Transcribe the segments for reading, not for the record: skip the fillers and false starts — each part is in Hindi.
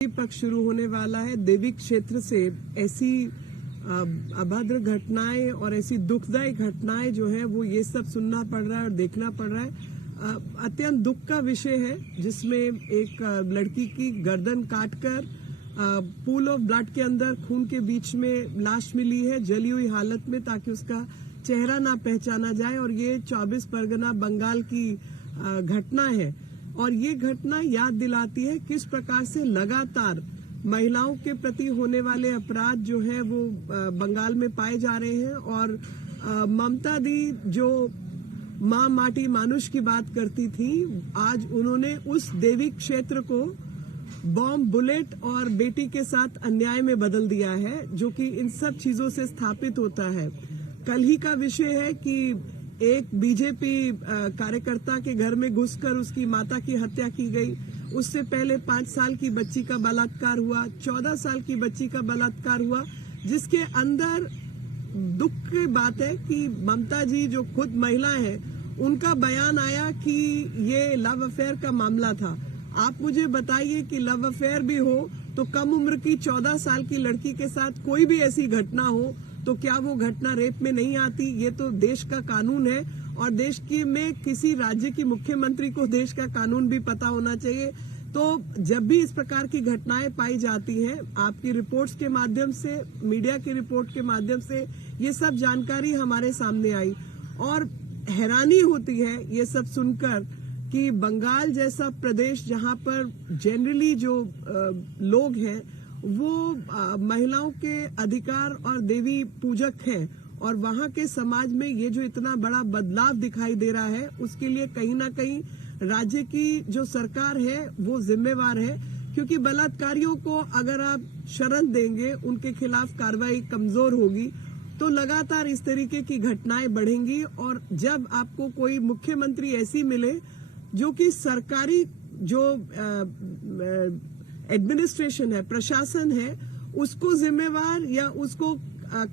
पक्ष शुरू होने वाला है। देवी क्षेत्र से ऐसी अभद्र घटनाएं और ऐसी दुखदायी घटनाएं जो है वो ये सब सुनना पड़ रहा है और देखना पड़ रहा है। अत्यंत दुख का विषय है जिसमें एक लड़की की गर्दन काटकर पूल ऑफ ब्लड के अंदर खून के बीच में लाश मिली है जली हुई हालत में, ताकि उसका चेहरा ना पहचाना जाए। और ये 24 परगना बंगाल की घटना है और ये घटना याद दिलाती है किस प्रकार से लगातार महिलाओं के प्रति होने वाले अपराध जो है वो बंगाल में पाए जा रहे हैं। और ममता दी जो माँ माटी मानुष की बात करती थी, आज उन्होंने उस देवी क्षेत्र को बॉम्ब बुलेट और बेटी के साथ अन्याय में बदल दिया है, जो कि इन सब चीजों से स्थापित होता है। कल ही का विषय है कि एक बीजेपी कार्यकर्ता के घर में घुसकर उसकी माता की हत्या की गई। उससे पहले 5 साल की बच्ची का बलात्कार हुआ, 14 साल की बच्ची का बलात्कार हुआ, जिसके अंदर दुख की बात है कि ममता जी जो खुद महिला है, उनका बयान आया कि ये लव अफेयर का मामला था। आप मुझे बताइए कि लव अफेयर भी हो तो कम उम्र की 14 साल की लड़की के साथ कोई भी ऐसी घटना हो तो क्या वो घटना रेप में नहीं आती? ये तो देश का कानून है और देश की में किसी राज्य की मुख्यमंत्री को देश का कानून भी पता होना चाहिए। तो जब भी इस प्रकार की घटनाएं पाई जाती हैं, आपकी रिपोर्ट्स के माध्यम से, मीडिया की रिपोर्ट के माध्यम से ये सब जानकारी हमारे सामने आई और हैरानी होती है ये सब सुनकर कि बंगाल जैसा प्रदेश जहां पर जनरली जो लोग हैं वो महिलाओं के अधिकार और देवी पूजक हैं, और वहां के समाज में ये जो इतना बड़ा बदलाव दिखाई दे रहा है, उसके लिए कहीं ना कहीं राज्य की जो सरकार है वो जिम्मेवार है। क्योंकि बलात्कारियों को अगर आप शरण देंगे, उनके खिलाफ कार्रवाई कमजोर होगी, तो लगातार इस तरीके की घटनाएं बढ़ेंगी। और जब आपको कोई मुख्यमंत्री ऐसी मिले जो कि सरकारी जो एडमिनिस्ट्रेशन है, प्रशासन है, उसको जिम्मेवार या उसको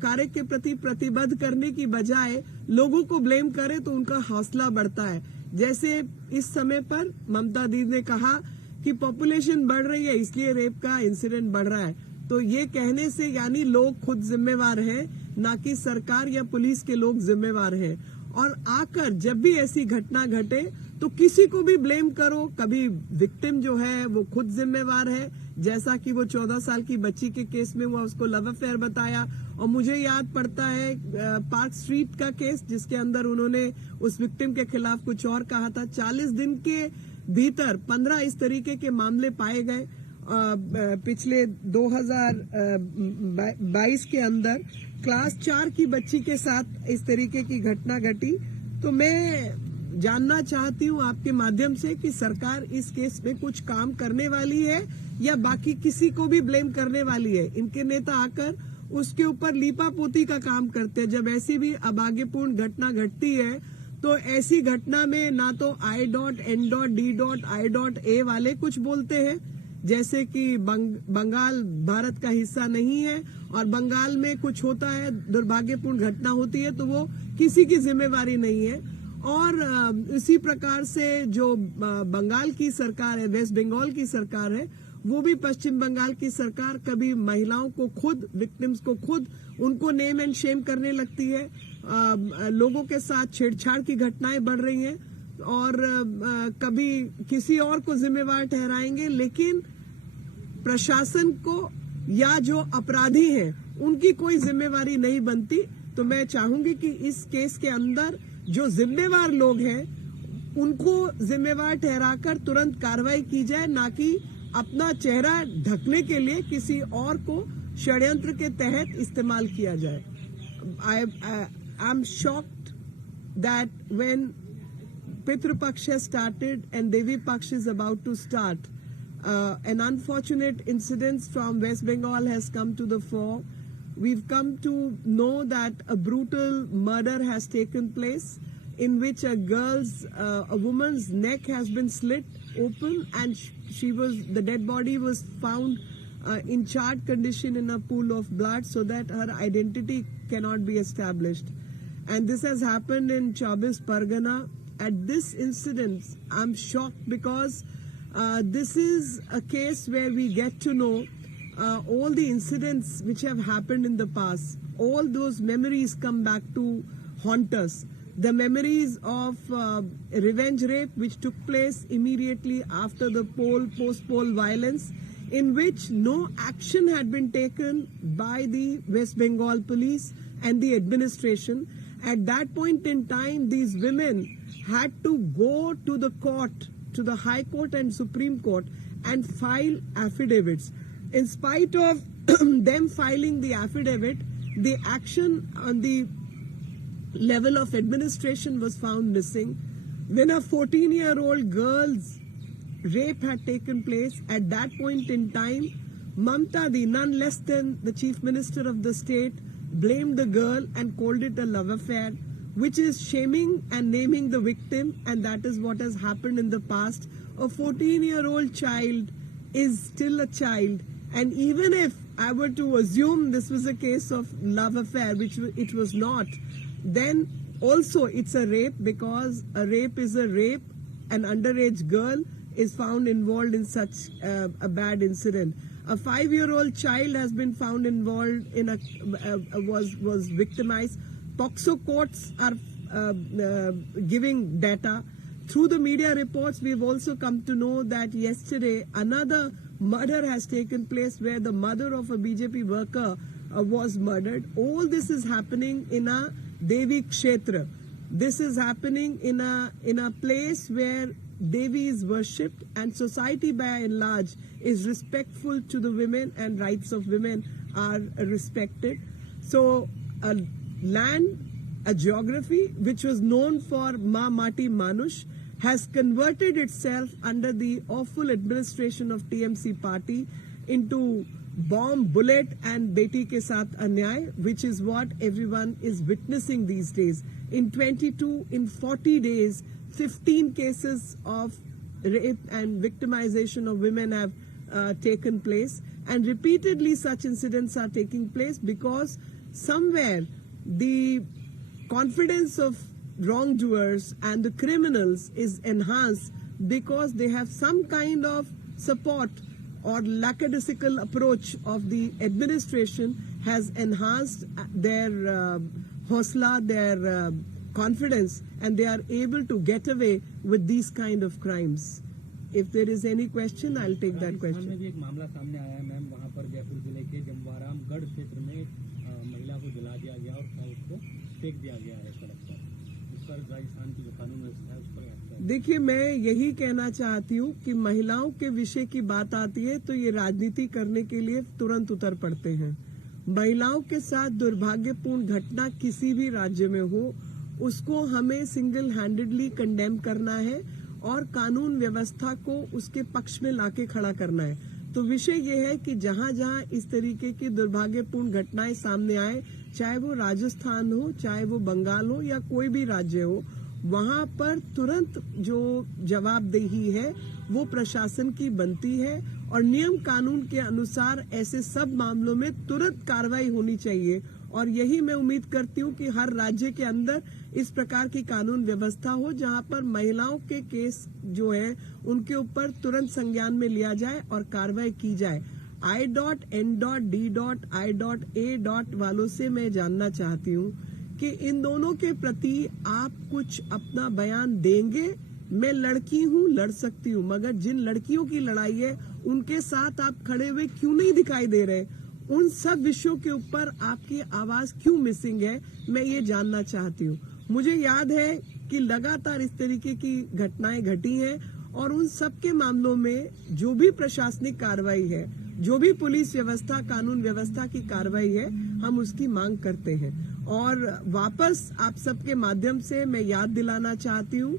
कार्य के प्रति प्रतिबद्ध करने की बजाय लोगों को ब्लेम करे, तो उनका हौसला बढ़ता है। जैसे इस समय पर ममता दीदी ने कहा कि पॉपुलेशन बढ़ रही है इसलिए रेप का इंसिडेंट बढ़ रहा है, तो ये कहने से यानी लोग खुद जिम्मेवार हैं, ना कि सरकार या पुलिस के लोग जिम्मेवार हैं। और आकर जब भी ऐसी घटना घटे तो किसी को भी ब्लेम करो, कभी विक्टिम जो है वो खुद जिम्मेवार है, जैसा कि वो 14 साल की बच्ची के केस में हुआ, उसको लव अफेयर बताया। और मुझे याद पड़ता है पार्क स्ट्रीट का केस, जिसके अंदर उन्होंने उस विक्टिम के खिलाफ कुछ और कहा था। 40 दिन के भीतर 15 इस तरीके के मामले पाए गए। पिछले 2022 के अंदर क्लास 4 की बच्ची के साथ इस तरीके की घटना घटी। तो मैं जानना चाहती हूँ आपके माध्यम से कि सरकार इस केस में कुछ काम करने वाली है या बाकी किसी को भी ब्लेम करने वाली है? इनके नेता आकर उसके ऊपर लीपापोती का काम करते हैं। जब ऐसी भी अभाग्यपूर्ण घटना घटती है तो ऐसी घटना में ना तो I.N.D.I.A वाले कुछ बोलते हैं, जैसे कि बंगाल भारत का हिस्सा नहीं है और बंगाल में कुछ होता है, दुर्भाग्यपूर्ण घटना होती है तो वो किसी की जिम्मेवारी नहीं है। और इसी प्रकार से जो बंगाल की सरकार है, वेस्ट बंगाल की सरकार है, वो भी पश्चिम बंगाल की सरकार कभी महिलाओं को खुद, विक्टिम्स को खुद उनको नेम एंड शेम करने लगती है। लोगों के साथ छेड़छाड़ की घटनाएं बढ़ रही हैं और कभी किसी और को जिम्मेवार ठहराएंगे, लेकिन प्रशासन को या जो अपराधी हैं उनकी कोई जिम्मेवारी नहीं बनती। तो मैं चाहूंगी कि इस केस के अंदर जो जिम्मेवार लोग हैं उनको जिम्मेवार ठहराकर तुरंत कार्रवाई की जाए, ना कि अपना चेहरा ढकने के लिए किसी और को षड्यंत्र के तहत इस्तेमाल किया जाए। I am shocked that when Pitru Paksh has started and Devi Paksh is about to start, an unfortunate incident from West Bengal has come to the fore. We've come to know that a brutal murder has taken place in which a woman's neck has been slit open and the dead body was found in charred condition in a pool of blood, so that her identity cannot be established. And this has happened in 24 Pargana. At this incident, I'm shocked because This is a case where we get to know all the incidents which have happened in the past. All those memories come back to haunt us. The memories of revenge rape which took place immediately after the post-poll violence, in which no action had been taken by the West Bengal police and the administration. At that point in time, these women had to go to the court, to the High Court and Supreme Court, and file affidavits. In spite of them filing the affidavit, the action on the level of administration was found missing. When a 14-year-old girl's rape had taken place, at that point in time, Mamta Di, none less than the Chief Minister of the state, blamed the girl and called it a love affair, which is shaming and naming the victim, and that is what has happened in the past. A 14-year-old child is still a child, and even if I were to assume this was a case of love affair, which it was not, then also it's a rape, because a rape is a rape. An underage girl is found involved in such a bad incident. A 5-year-old child has been found involved in was victimized. POCSO courts are giving data. Through the media reports, we've also come to know that yesterday another murder has taken place where the mother of a BJP worker was murdered. All this is happening in a Devi Kshetra. This is happening in a place where Devi is worshipped, and society by and large is respectful to the women, and rights of women are respected. So a land, a geography which was known for Ma Mati Manush has converted itself under the awful administration of TMC party into bomb, bullet and beti ke saath anyay, which is what everyone is witnessing these days. In 40 days, 15 cases of rape and victimization of women have taken place, and repeatedly such incidents are taking place because somewhere the confidence of wrongdoers and the criminals is enhanced because they have some kind of support, or lackadaisical approach of the administration has enhanced their hosla, their confidence, and they are able to get away with these kind of crimes. If there is any question, I'll take that question. में भी एक मामला सामने आया है मैम, वहाँ पर जयपुर जिले के जमवारामगढ़ क्षेत्र में महिला को जला दिया गया और उसको फेंक दिया गया है सड़क पर। इस पर राजस्थान की जो कानून व्यवस्था है उस पर देखिए, मैं यही कहना चाहती हूँ कि महिलाओं के विषय की बात आती है तो ये राजनीति करने के लिए तुरंत उतर पड़ते हैं। महिलाओं के साथ दुर्भाग्यपूर्ण घटना किसी भी राज्य में हो, उसको हमें सिंगल हैंडेडली कंडेम करना है और कानून व्यवस्था को उसके पक्ष में लाके खड़ा करना है। तो विषय ये है कि जहां जहां इस तरीके की दुर्भाग्यपूर्ण घटनाएं सामने आए, चाहे वो राजस्थान हो, चाहे वो बंगाल हो या कोई भी राज्य हो, वहां पर तुरंत जो जवाबदेही है वो प्रशासन की बनती है और नियम कानून के अनुसार ऐसे सब मामलों में तुरंत कार्रवाई होनी चाहिए। और यही मैं उम्मीद करती हूँ कि हर राज्य के अंदर इस प्रकार की कानून व्यवस्था हो जहां पर महिलाओं के केस जो है उनके ऊपर तुरंत संज्ञान में लिया जाए और कार्रवाई की जाए। I.N.D.I.A. वालों से मैं जानना चाहती हूँ कि इन दोनों के प्रति आप कुछ अपना बयान देंगे। मैं लड़की हूँ, लड़ सकती हूँ, मगर जिन लड़कियों की लड़ाई है उनके साथ आप खड़े हुए क्यों नहीं दिखाई दे रहे? उन सब विषयों के ऊपर आपकी आवाज क्यों मिसिंग है, मैं ये जानना चाहती हूँ। मुझे याद है कि लगातार इस तरीके की घटनाएं घटी हैं और उन सब के मामलों में जो भी प्रशासनिक कार्रवाई है, जो भी पुलिस व्यवस्था, कानून व्यवस्था की कार्रवाई है, हम उसकी मांग करते हैं। और वापस आप सबके माध्यम से मैं याद दिलाना चाहती हूँ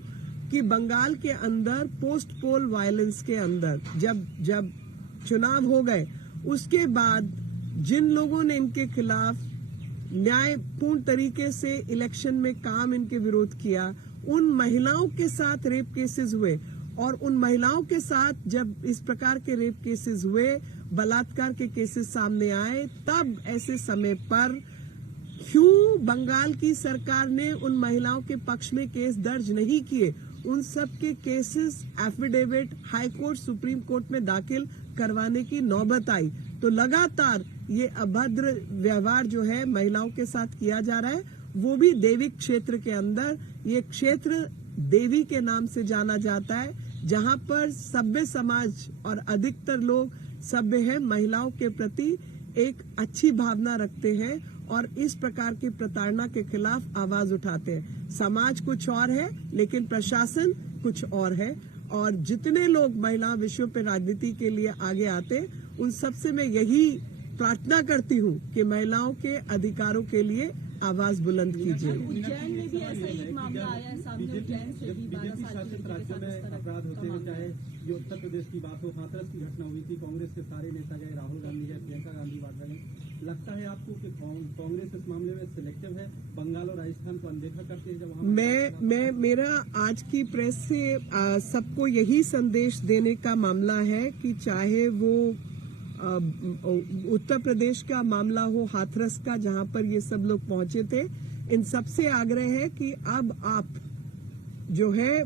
कि बंगाल के अंदर पोस्ट पोल वायलेंस के अंदर जब चुनाव हो गए, उसके बाद जिन लोगों ने इनके खिलाफ न्यायपूर्ण तरीके से इलेक्शन में काम इनके विरोध किया, उन महिलाओं के साथ रेप केसेस हुए और उन महिलाओं के साथ जब इस प्रकार के रेप केसेस हुए, बलात्कार के केसेस सामने आए, तब ऐसे समय पर क्यों बंगाल की सरकार ने उन महिलाओं के पक्ष में केस दर्ज नहीं किए? उन सब के cases affidavit high court supreme court में दाखिल करवाने की नौबत आई। तो लगातार ये अभद्र व्यवहार जो है महिलाओं के साथ किया जा रहा है, वो भी देविक क्षेत्र के अंदर। ये क्षेत्र देवी के नाम से जाना जाता है, जहां पर सभ्य समाज और अधिकतर लोग सभ्य है, महिलाओं के प्रति एक अच्छी भावना रखते हैं और इस प्रकार की प्रताड़ना के खिलाफ आवाज उठाते हैं। समाज कुछ और है लेकिन प्रशासन कुछ और है, और जितने लोग महिला विषयों पर राजनीति के लिए आगे आते, उन सबसे मैं यही प्रार्थना करती हूँ कि महिलाओं के अधिकारों के लिए आवाज बुलंद कीजिए। उज्जैन में भी ऐसा ही एक मामला आया है सामने, उज्जैन से भी 12 साल की लड़की के साथ इस तरह अपराध होते का हुए, मामला चाहे है। ये उत्तर प्रदेश की बात हो, हाथरस की घटना हुई थी, कांग्रेस के सारे नेता गए, राहुल गांधी गए, प्रियंका गांधी वाड्रा गए। लगता है आपको कि कांग्रेस इस मामले में सिलेक्टिव है, बंगाल और राजस्थान को अनदेखा करती है? जब वहाँ मेरा आज की प्रेस से सबको यही संदेश देने का मामला है कि चाहे वो उत्तर प्रदेश का मामला हो, हाथरस का, जहां पर ये सब लोग पहुंचे थे, इन सबसे आग्रह है कि अब आप जो है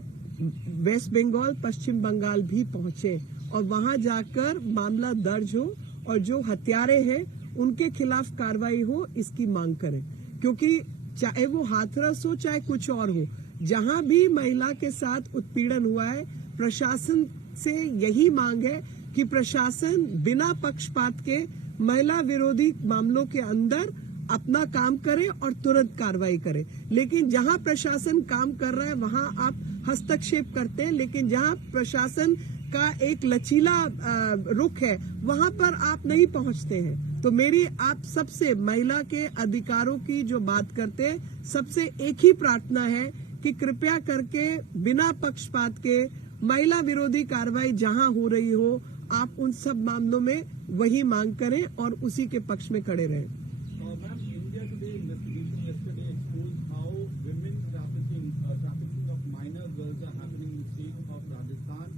वेस्ट बंगाल, पश्चिम बंगाल भी पहुंचे और वहां जाकर मामला दर्ज हो और जो हत्यारे हैं उनके खिलाफ कार्रवाई हो, इसकी मांग करें। क्योंकि चाहे वो हाथरस हो चाहे कुछ और हो, जहां भी महिला के साथ उत्पीड़न हुआ है, प्रशासन से यही मांग है कि प्रशासन बिना पक्षपात के महिला विरोधी मामलों के अंदर अपना काम करे और तुरंत कार्रवाई करे। लेकिन जहां प्रशासन काम कर रहा है वहां आप हस्तक्षेप करते हैं, लेकिन जहां प्रशासन का एक लचीला रुख है वहां पर आप नहीं पहुंचते हैं। तो मेरी आप सबसे महिला के अधिकारों की जो बात करते हैं, सबसे एक ही प्रार्थना है कि कृपया करके बिना पक्षपात के महिला विरोधी कार्रवाई जहां हो रही हो, आप उन सब मामलों में वही मांग करें और उसी के पक्ष में खड़े रहें। Ma'am, India Today investigation yesterday exposed how women trafficking of minor girls are happening in the state of Rajasthan,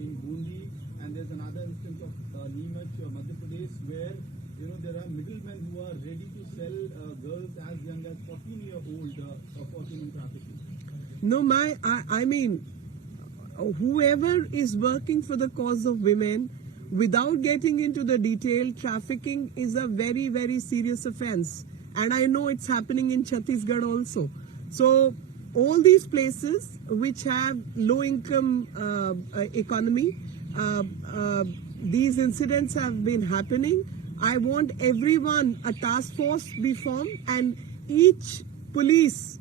in Bundi, and there's another instance of Neemuch, Madhya Pradesh, where there are middlemen who are ready to sell girls as young as 14-year-old for human trafficking. No, I mean, whoever is working for the cause of women, without getting into the detail, trafficking is a very, very serious offense. And I know it's happening in Chhattisgarh also. So all these places which have low income economy, these incidents have been happening. I want everyone, a task force be formed, and each police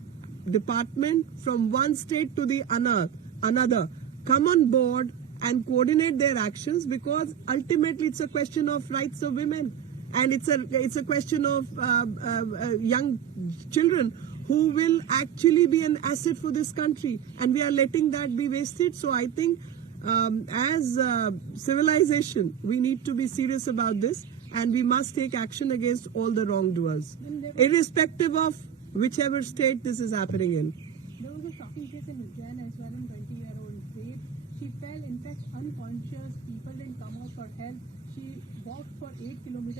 department from one state to the another come on board and coordinate their actions, because ultimately it's a question of rights of women, and it's a question of young children who will actually be an asset for this country, and we are letting that be wasted. So I think as civilization we need to be serious about this, and we must take action against all the wrongdoers, irrespective of whichever state this is happening in. There was a shocking case in Ujjain as well, in 20-year-old rape. She fell, in fact, unconscious. People didn't come out for help. She walked for 8 kilometers.